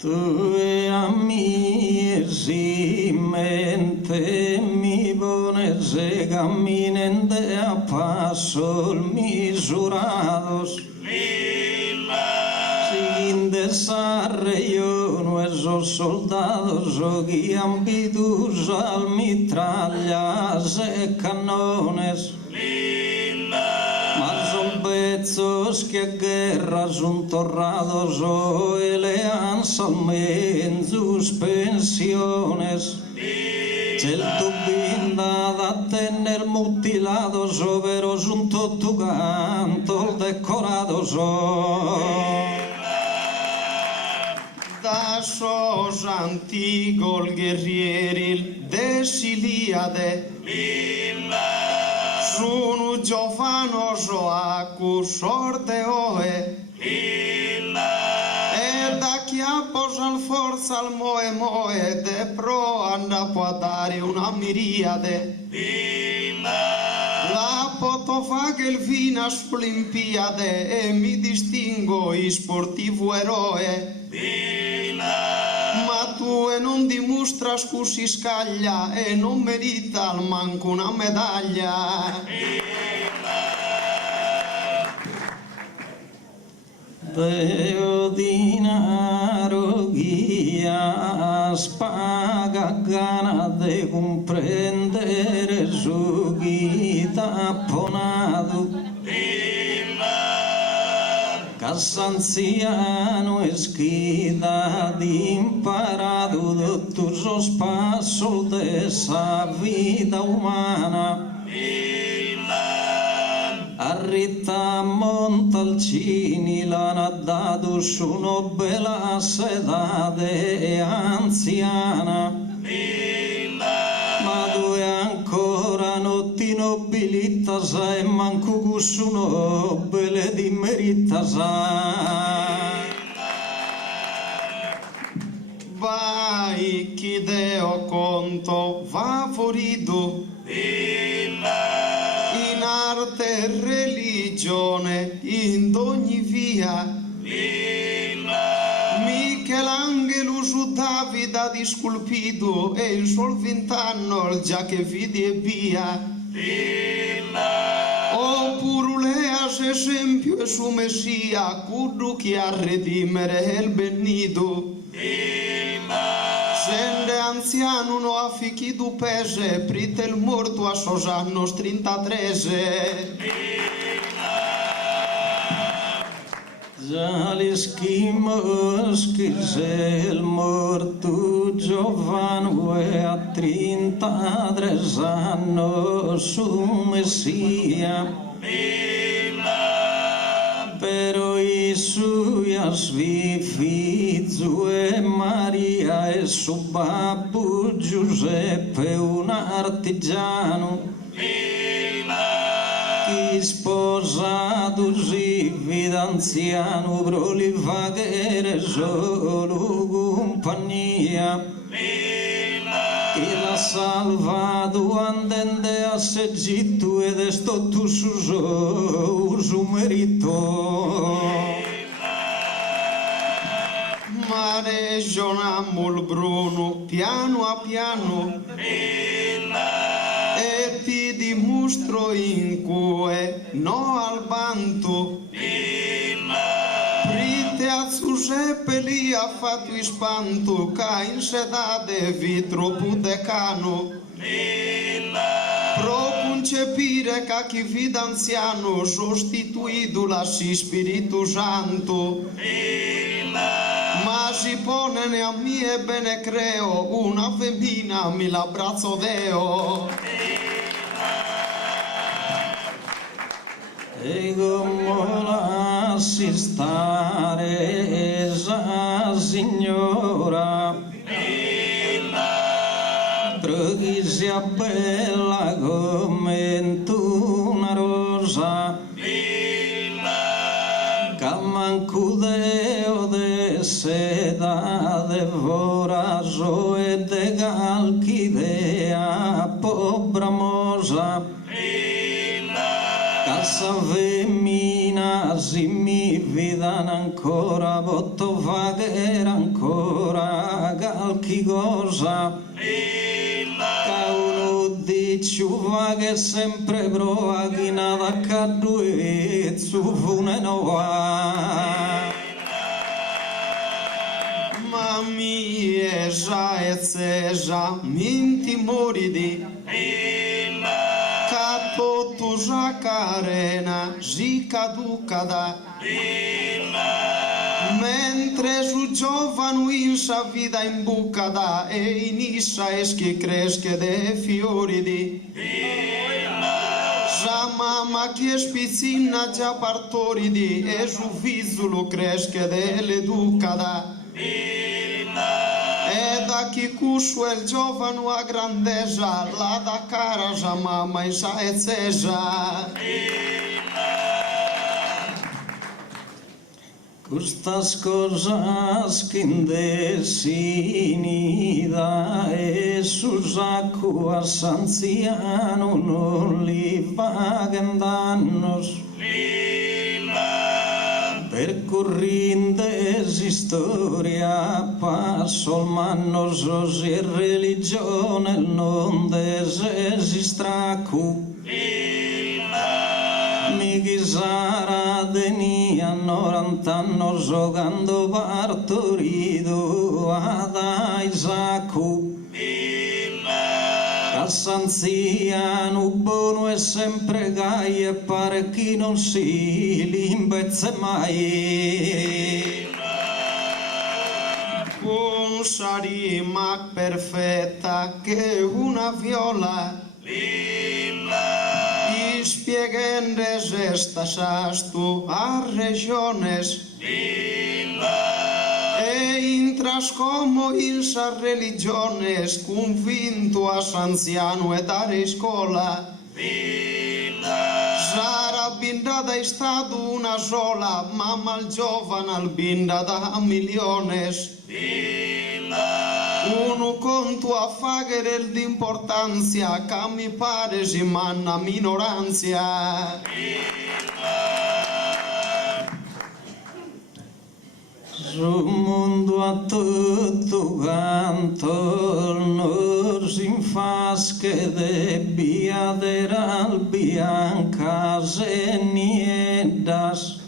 tue mente mi pones caminante a pasos misurados. Sin desarrollo esos soldados guían vidus almitrallas e canones. Mas son pezzos que a guerra son torrados eleans almen suspensiones. C'el tu binda da tener mutilados overo junto tu canto decorados. Da esos antigos guerrieri de Siliade sono giovanos acu sorte oe e da chi appos al forza al moe de pro anda può dare una miriade la potova che il vina sull'Olimpiade e mi distingo in sportivo eroe ma tu non dimostra scusi scaglia e non merita al manco una medaglia. Deo dinaro guia spaga gana de comprendere su chi tapponato. Casa anziano esquida de imparado de todos os passos dessa vida humana. A Rita Montalcini l'hanno dato su una bella sedade anziana. Ma dove ancora non ti nobilitas e manco su nobile di meritas. Vai chi deo conto favorito in arte e religione in ogni via. Michelangelo su Davide di sculpito e il sol 20 anni già che vidi e via. Oppure leas esempio e su Messia cudo che a redimere il benito. Sende anziano no affichi du pese prite il morto a sos annos 33. Già l'eschimos che se il morto giovane a 33 anni su Messia. Pero i suias figlio e Maria e suo babbo Giuseppe un artigiano chi sposato si fidanziano pro li faghere solo compagnia chi l'ha salvato andende a Egitto ed è stato su merito. Ma regionammo il Bruno piano a piano e ti dimostro in cue no al banto prite a Giuseppe lì ha fatto ispanto ca in sedade vitro pudecano pro concepire ca chi vida anziano sostituito la si Spirito Santo ma si pone a mie bene creo una femmina mi l'abbraccio deo e come la si stare esa signora perché sia bella come una rosa che manco deo de seda devoraso e de calchidea pobra mosa casa femmina si mi vida andando ancora, botto va che era ancora qualche cosa. Che uno dice va che sempre prova che nada accade, su fune no va. Ma mi eja e seja, minti moridi. Cato tu jacarena, jica ducada. Mentre su giovanu inscia vida in bucada e iniscia eschi cresche de fioridi. Já mama che spizina già partoridi e su visulo cresche delle ducada. E da chi cuscio il giovanu a grandezza, la da cara già mamma in sa e seja. Questas cosas que indesinida e sus acuas anciano non li paguen dannos. Percorrindes historia passo mannosos e religione non desesistracu. Mi Gisara tenia 90 annos jogando partorido ad Isaacu. Cassanziano buono e sempre gai e pare chi non si limbezze mai. Un sarima perfetta che una viola. Ispiegendes estas astu a regiones. E intras como insas religiones convinto as anciano e dare escola. Sarà binda da estado una sola, mamma al giovane al binda da miliones. Uno conto a fagere di importanza che mi pare si manna minoranza. Sul mondo a tutto canto nos infasche de biaderal biancas e niedas.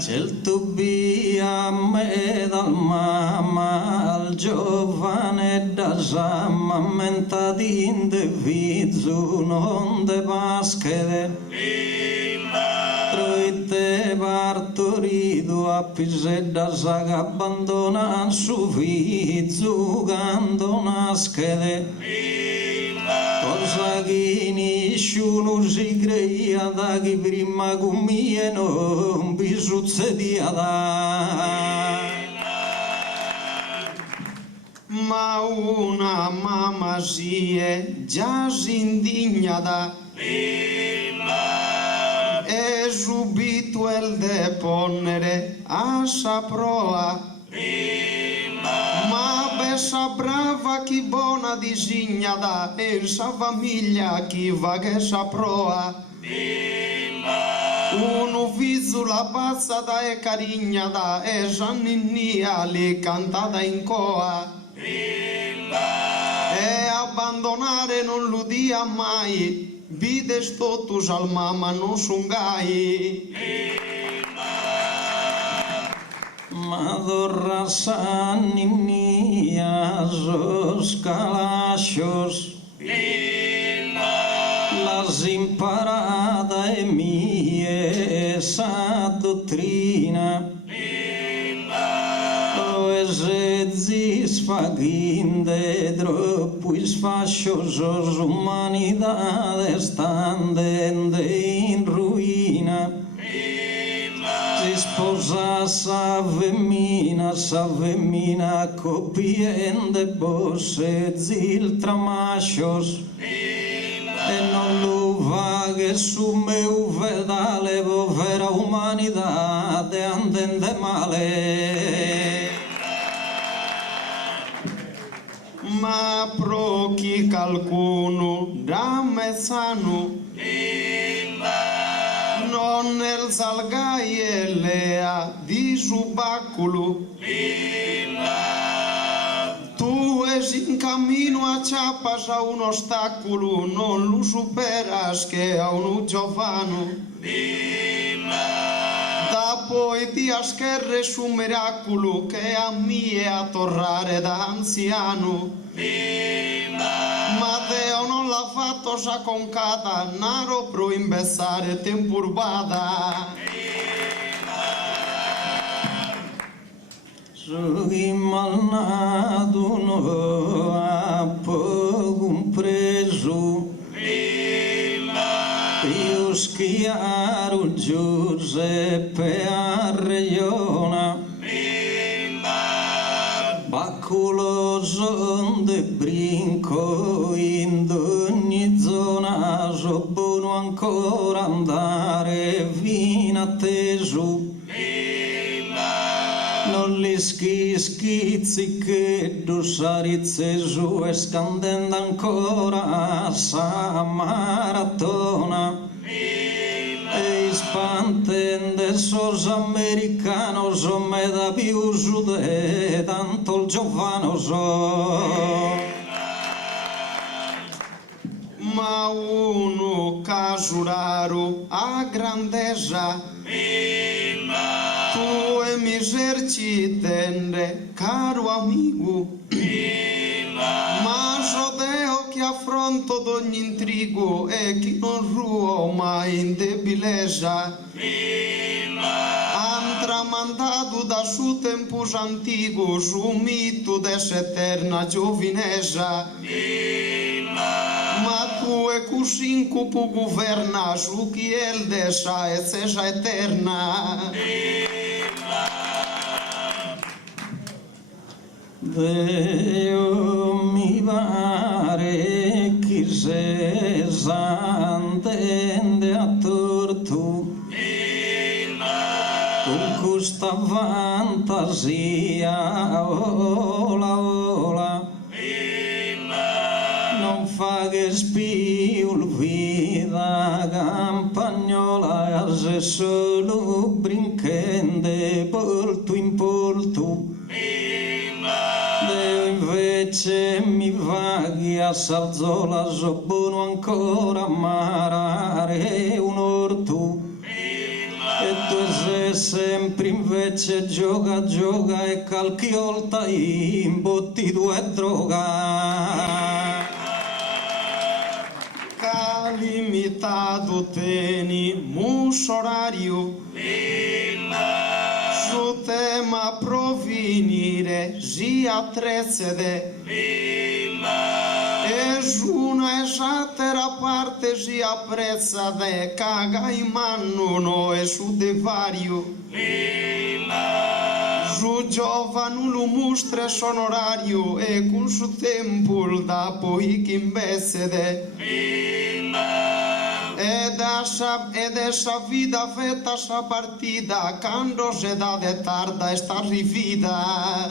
Celto via me dal mama al giovane da sammamenta di indevizzo non de paschede. Troite partorido a pisedda saga abbandonan su vizzo gando naschede. Cosa che nessuno si creia da chi prima con me non vi succedia da. Ma una mamma si è già indignata. E subito il deponere a sa proa. Ma bessa brava chi buona disegnata e sa famiglia chi va che sa proa. Uno viso la passata e carignata e Gianninnia li cantata in coa. E abbandonare non lo dia mai. Bides totus al mama non sungai. Madorra Sanninnia os calachos. Las imparada e mie esa dottrina. Poeses faginde tropis fasciosos humanidades tandende in ruina. Si sposa sa femmina copiende bosse zil tramachos. E non lo va che su meu vedale povera umanidade andende male. Ma pro chi qualcuno da mezzano no nel zalgaielea di jubaculu. Tu ești în cammino aceapa já un ostacolo, non lo superas che a un giovano. Poi ti ascherres un miracolo che a me a tornare da anziano. Ma Deo non l'ha fatto già con cada naro pro imbessare tempurbada. Sughi malnado no ha poco compreso. Io schiaro Giuseppe Arreiona, baculoso de brinco in ogni zona, so buono ancora andare fino a teso. Non li schizzi che dossarizze su e scandendo ancora sa maratona. E spantende sos americanos o me da più sude tanto il giovano so. Ma uno casuraro a grandezza tu e mi esercitende, caro amigo. Ma so Deo che affronto d'ogni intrigo e che non ruo mai in debilezza. Han tramandato da su tempus antigos un mito dell'eterna giovinezza. Ma tu e così incupo governa su chi el dessa e seja eterna. Deo mi pare che se s'antende a tortu con questa fantasia ola ola non fa che spiul vida campagnola se solo brinchende porto in porto. Deo invece mi va che a Salzola so buono ancora a marare un orto. E tu sei sempre invece gioca e qualche volta imbottito e droga. Limitado teni mus orario su tema provinire si attrezzede e una esattera parte si apprezza de caga in mano no e su de vario su giovanul mustre sonorario e con su tempo da poi che imbessede ed essa vida feta essa partida quando se dà de tarda esta rivida.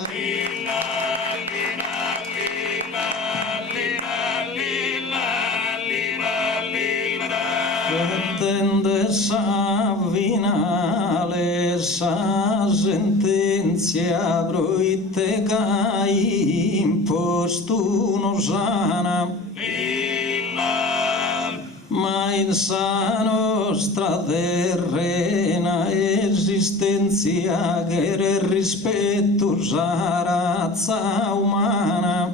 Pretende sa finale sa sentenzia proite cai imposto uno sana. Ma in sa nostra terrena esistenza che il rispetto sa razza umana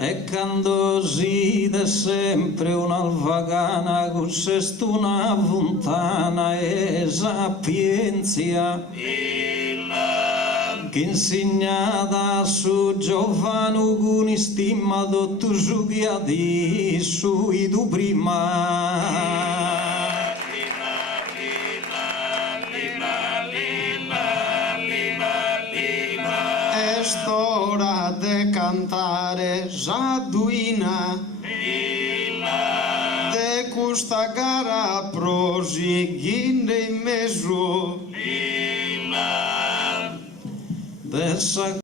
e quando si de sempre un'alvagana con sesto una fontana e sapienza che insegnata su giovano con stima dotto su di sui tu prima. È ora de cantare Zaduina de custa gara prosiginde in mezzo Dessa